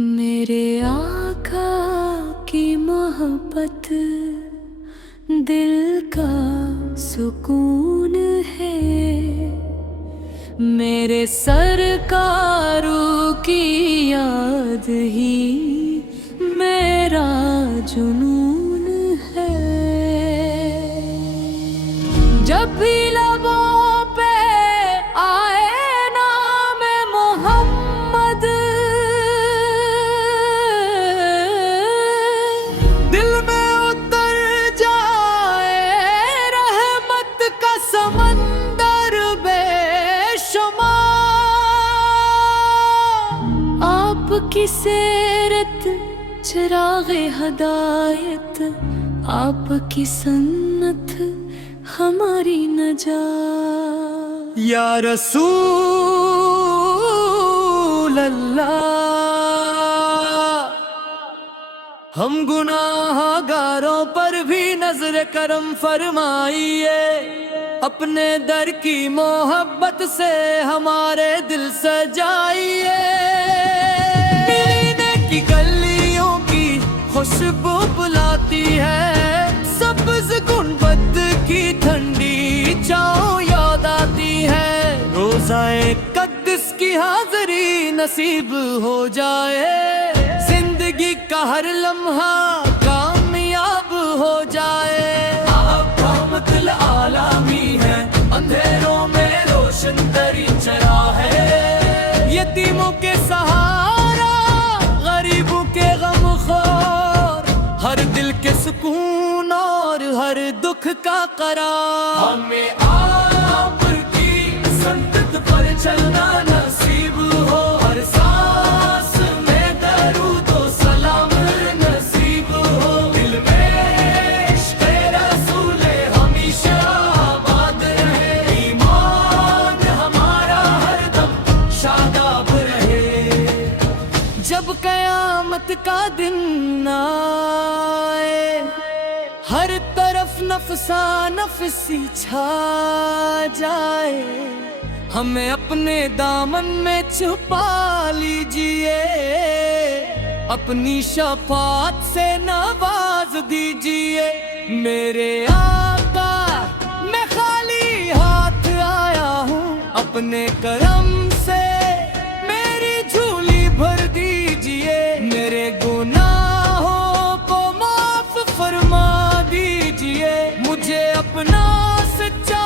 میرے آقا کی محبت دل کا سکون ہے، میرے سرکاروں کی یاد ہی میرا جنون ہے۔ جب بھی لبوں پہ آئے نام محمد، دل میں اتر جائے رحمت کا سمندر بے شمار۔ آپ کی سیرت چراغ ہدایت، آپ کی سنت ہماری نجات۔ یا رسول اللہ، ہم گناہ گاروں پر بھی نظر کرم فرمائیے، اپنے در کی محبت سے ہمارے دل سجائیے۔ مدینے کی گلیوں کی خوشبو بلاتی ہے، سبز گنبد کی ٹھنڈی چھاؤں یاد آتی ہے۔ روزہ اقدس کی حاضری نصیب ہو جائے، زندگی کا ہر لمحہ کامیاب ہو جائے۔ آپ رحمت العالمی ہیں، اندھیروں میں روشن ترین چراغ ہے۔ یتیموں کے سہارا، غریبوں کے غم خور، ہر دل کے سکون اور ہر دکھ کا قرار۔ ہمیں آپ کی سنت پر چلنا نصیب ہو، ہر سانس میں درود و سلام نصیب ہو۔ دل میں عشق رسول ہمیشہ آباد رہے، ایمان ہمارا ہر دم شاداب رہے۔ جب قیامت کا دن آئے، ہر طرف نفسا نفسی چھا جائے، ہمیں اپنے دامن میں چھپا لیجئے، اپنی شفاعت سے نواز دیجئے۔ میرے آقا میں خالی ہاتھ آیا ہوں، اپنے کرم سے میری جھولی بھر دیجئے، میرے گناہوں کو معاف فرما دیجئے، مجھے اپنا سچا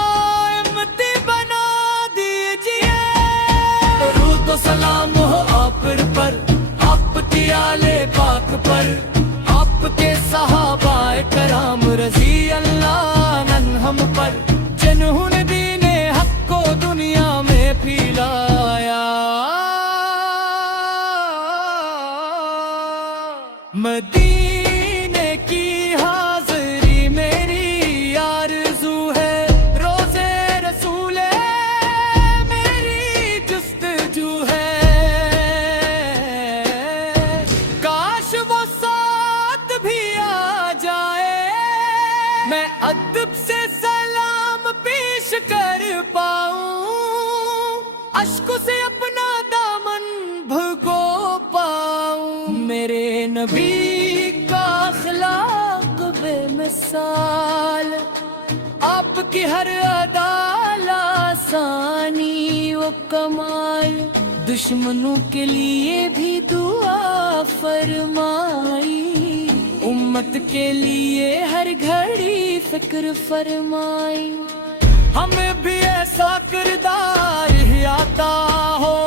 امتی بنا دیجئے۔ درود و سلام ہو آپ پر، آپ کی آل پاک پر، آپ کے صحابہ کرام رضی اللہ عنہم پر، جنہوں نے دین حق کو دنیا میں پھیلایا۔ مدینے کی حاضری میری آرزو ہے، روزے رسول میری جستجو ہے۔ کاش وہ ساتھ بھی آ جائے، میں ادب سے سلام پیش کر پاؤں، اشکوں سے اپنا دامن بھگو پاؤں۔ میرے نبی کا اخلاق بے مثال، آپ کی ہر ادا لاسانی و کمال، دشمنوں کے لیے بھی دعا فرمائی، امت کے لیے ہر گھڑی فکر فرمائی۔ ہمیں بھی ایسا کردار ہی عطا ہو،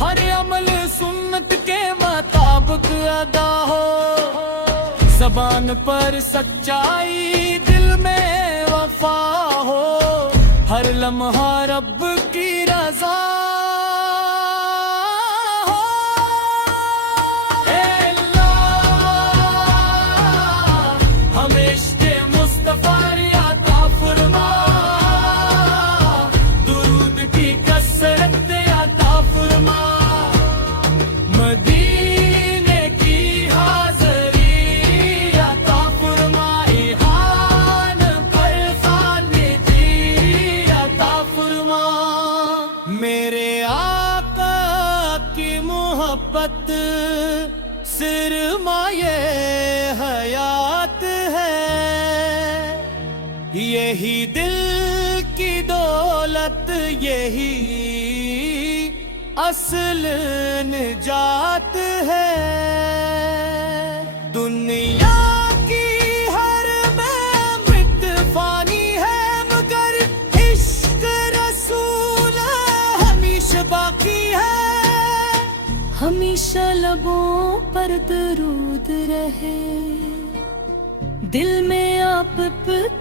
ہر عمل سنت کے مطابق ادا ہو، زبان پر سچائی دل میں وفا ہو، ہر لمحہ رب کی رضا ہو۔ اے اللہ، ہمیں عشق مصطفیٰ عطا فرما، درود کی کثرت عطا فرما۔ مدینے کی حاضری عطا فرما، ایحان پر خالدی عطا فرما۔ میرے محبت سرمایہ حیات ہے، یہی دل کی دولت، یہی اصل نجات ہے۔ دنیا کی ہر محنت فانی ہے، مگر عشق رسول ہمیشہ باقی ہے۔ ہمیشہ لبوں پر درود رہے، دل میں آپ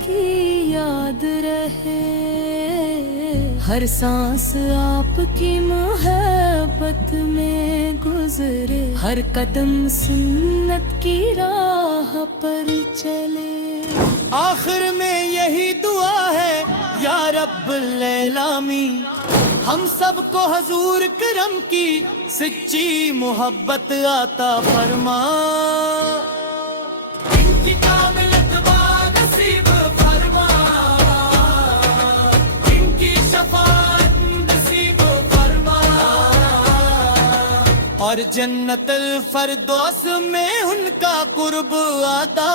کی یاد رہے، ہر سانس آپ کی محبت میں گزرے، ہر قدم سنت کی راہ پر چلے۔ آخر میں یہی دعا ہے یا رب العالمین، ہم سب کو حضور کرم کی سچی محبت عطا فرما۔ ان کی کامل اتباع نصیب فرما، ان کی شفاعت نصیب فرما، اور جنت الفردوس میں ان کا قرب عطا